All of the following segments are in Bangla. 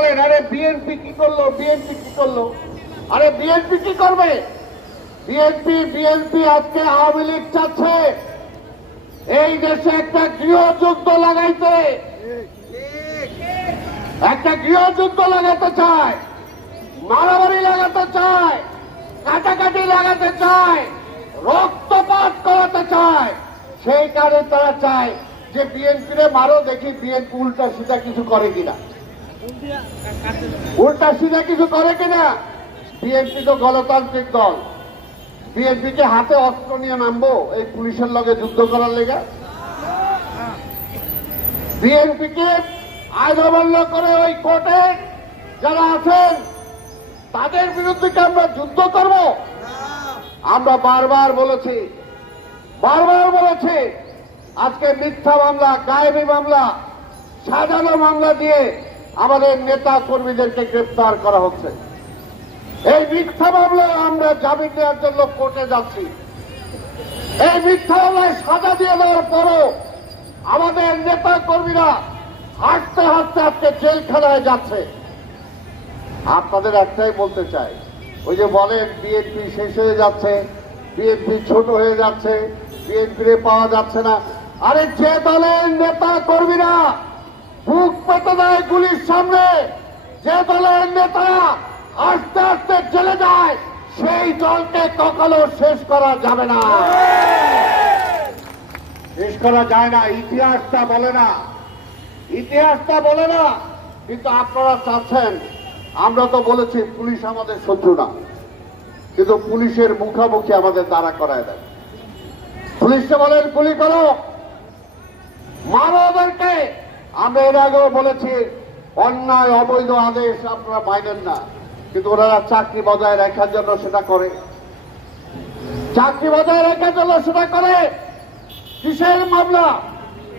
বলেন আরে বিএনপি কি করলো, বিএনপি কি করলো? আরে বিএনপি কি করবে? বিএনপি আজকে আওয়ামী লীগ চাচ্ছে এই দেশে একটা গৃহযুদ্ধ লাগাইতে, একটা গৃহযুদ্ধ লাগাতে চায়, মারামারি লাগাতে চায়, কাটাকাটি লাগাতে চায়, রক্তপাত করাতে চায়। সেই কারণে তারা চায় যে বিএনপিরে মারো, দেখি বিএনপি উল্টা সিধা কিছু করে কিনা, উল্টা সিধা কিছু করে কিনা। বিএনপি তো গণতান্ত্রিক দল, বিএনপিকে হাতে অস্ত্র নিয়ে নামবো এই পুলিশের লগে যুদ্ধ করার লেগে? বিএনপিকে আইন অমান্য করে ওই কোর্টে যারা আছেন তাদের বিরুদ্ধে কি আমরা যুদ্ধ করব? আমরা বারবার বলেছি, আজকে মিথ্যা মামলা, গায়েবী মামলা, সাজানো মামলা দিয়ে আমাদের নেতা কর্মীদেরকে গ্রেফতার করা হচ্ছে। এই মিথ্যা মামলায় আমরা জামিন দেওয়ার জন্য কোর্টে যাচ্ছি। এই মিথ্যা মামলায় সাজা দিয়ে দেওয়ার পরও আমাদের নেতা কর্মীরা হাসতে হাসতে আজকে জেলখানায় যাচ্ছে। আপনাদের একটাই বলতে চাই, ওই যে বলেন বিএনপি শেষ হয়ে যাচ্ছে, বিএনপি ছোট হয়ে যাচ্ছে, বিএনপিরে পাওয়া যাচ্ছে না। আরে যে দলের নেতা কর্মীরা বুক পেতে দেয় গুলির সামনে, যে দলের নেতা আস্তে আস্তে চলে যায়, সেই দলকে কখনো শেষ করা যাবে না, শেষ করা যায় না। ইতিহাসটা বলে না, ইতিহাসটা বলে না। কিন্তু আপনারা চাচ্ছেন, আমরা তো বলেছি পুলিশ আমাদের শত্রু না, কিন্তু পুলিশের মুখামুখি আমাদের দাঁড়া করায় দেয়। পুলিশকে বলেন গুলি করো, মারো ওদেরকে। আমরা এর আগেও বলেছি অন্যায় অবৈধ আদেশ আপনারা মানেন না, কিন্তু ওনারা চাকরি বজায় রাখার জন্য সেটা করে, চাকরি বজায় রাখার জন্য সেটা করে। কিসের মামলা?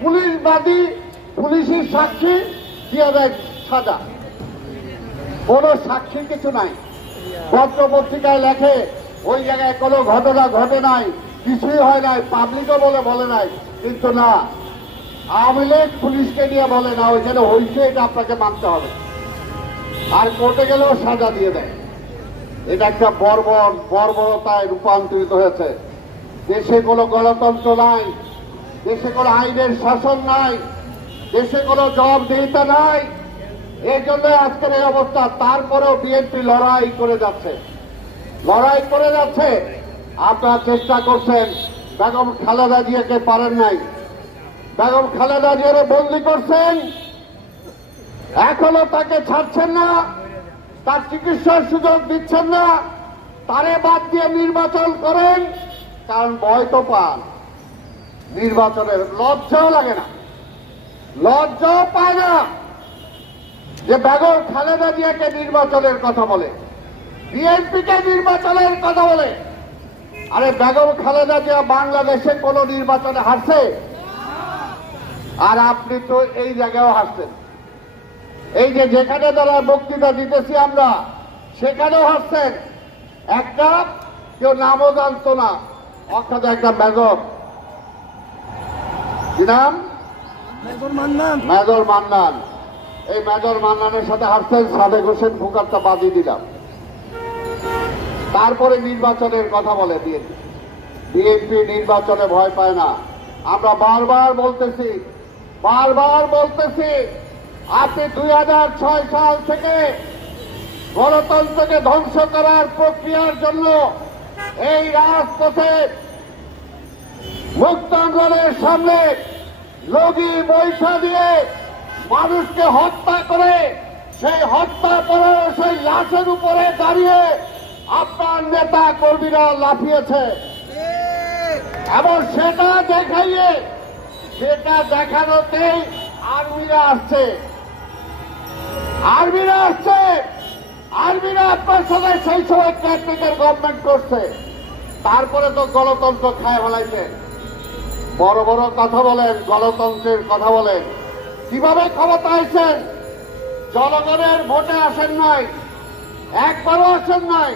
পুলিশ বাদী, পুলিশের সাক্ষী দিয়ে দেয় সাজা, কোন সাক্ষীর কিছু নাই। পত্রপত্রিকায় লেখে ওই জায়গায় কোনো ঘটনা ঘটে নাই, কিছুই হয় নাই, পাবলিকও বলে নাই। কিন্তু না, আওয়ামী লীগ পুলিশকে নিয়ে বলে না ওইখানে হয়েছে, এটা আপনাকে মানতে হবে। আর কোর্টে গেলেও সাজা দিয়ে দেয়। এটা একটা বর্বরতায় রূপান্তরিত হয়েছে। দেশে কোনো গণতন্ত্র নাই, দেশে কোনো আইনের শাসন নাই, দেশে কোনো জবাবদিহিতা নাই। এই জন্য আজকের এই অবস্থা। তারপরেও বিএনপি লড়াই করে যাচ্ছে। আপনারা চেষ্টা করছেন, বেগম খালেদা জিয়াকে পারেন নাই, বেগম খালেদা জিয়ারে বন্দী করছেন, এখনো তাকে ছাড়ছেন না, তার চিকিৎসার সুযোগ দিচ্ছেন না। তারে বাদ দিয়ে নির্বাচন করেন, কারণ ভয় তো পান নির্বাচনের, লজ্জাও লাগে না, লজ্জাও পায় না যে বেগম খালেদা জিয়াকে নির্বাচনের কথা বলে, বিএনপিকে নির্বাচনের কথা বলে। আরে বেগম খালেদা জিয়া বাংলাদেশে কোন নির্বাচনে হারছে? আর আপনি তো এই জায়গায়ও হারছেন। এই যে যেখানে যারা বক্তৃতা দিতেছি আমরা, সেখানেও হারছেন। একটা কেউ নামও জানতো না, অর্থাৎ একটা মেজর, কি নাম? মেজর মান্নান। এই মেজর মান্নানের সাথে হারছেন, সাদেক হোসেন ফুকারটা বাদিয়ে দিলাম। তারপরে নির্বাচনের কথা বলে বিএনপি নির্বাচনে ভয় পায় না। আমরা বারবার বলতেছি, আপনি 2006 সাল থেকে গণতন্ত্রকে ধ্বংস করার প্রক্রিয়ার জন্য এই রাজপথে মুক্ত আন্দোলনের সামনে লগি বৈঠা দিয়ে মানুষকে হত্যা করে, সেই হত্যা করে সেই লাশের উপরে দাঁড়িয়ে আপনার নেতা কর্মীরা লাফিয়েছে। এবং সেটা দেখানোতেই আর্মিরা আসছে, আর্মিরা আপনার সাথে সেই সময় কেয়ারটেকার গভর্নমেন্ট করছে। তারপরে তো গণতন্ত্র খায় ফেলাইছে। বড় বড় কথা বলেন, গণতন্ত্রের কথা বলেন, কিভাবে ক্ষমতা আইছেন? জনগণের ভোটে আসেন নাই, একবারও আসেন নাই।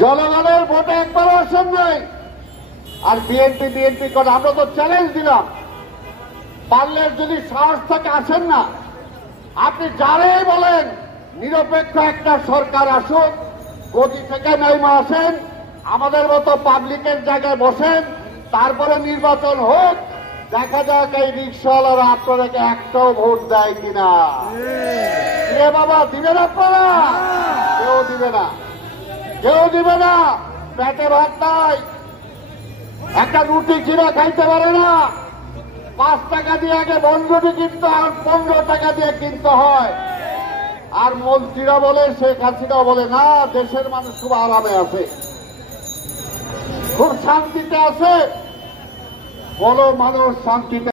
জনগণের ভোটে একবারও আসেন নাই। আর বিএনপি করে আমরা তো চ্যালেঞ্জ দিলাম পারলে যদি সাহস থেকে আসেন না, আপনি যারাই বলেন নিরপেক্ষ একটা সরকার আসুক, গদি থেকে নাইমা আসেন, আমাদের মতো পাবলিকের জায়গায় বসেন, তারপরে নির্বাচন হোক, দেখা যাক এই রিক্সাওয়ালারা আপনাদেরকে একটাও ভোট দেয় কিনা। বাবা দিবেন আপনারা? কেউ দিবে না, কেউ দিবে না। পেটে ভাত নাই, একটা রুটি কিনে খাইতে পারে না। 5 টাকা দিয়ে আগে বন্ধুটি কিনতে হয়, 15 টাকা দিয়ে কিনতে হয়। আর মন্ত্রীরা বলে, শেখ হাসিনা বলে না, দেশের মানুষ খুব আরামে আছে, খুব শান্তিতে আছে। বলো মানুষ শান্তিতে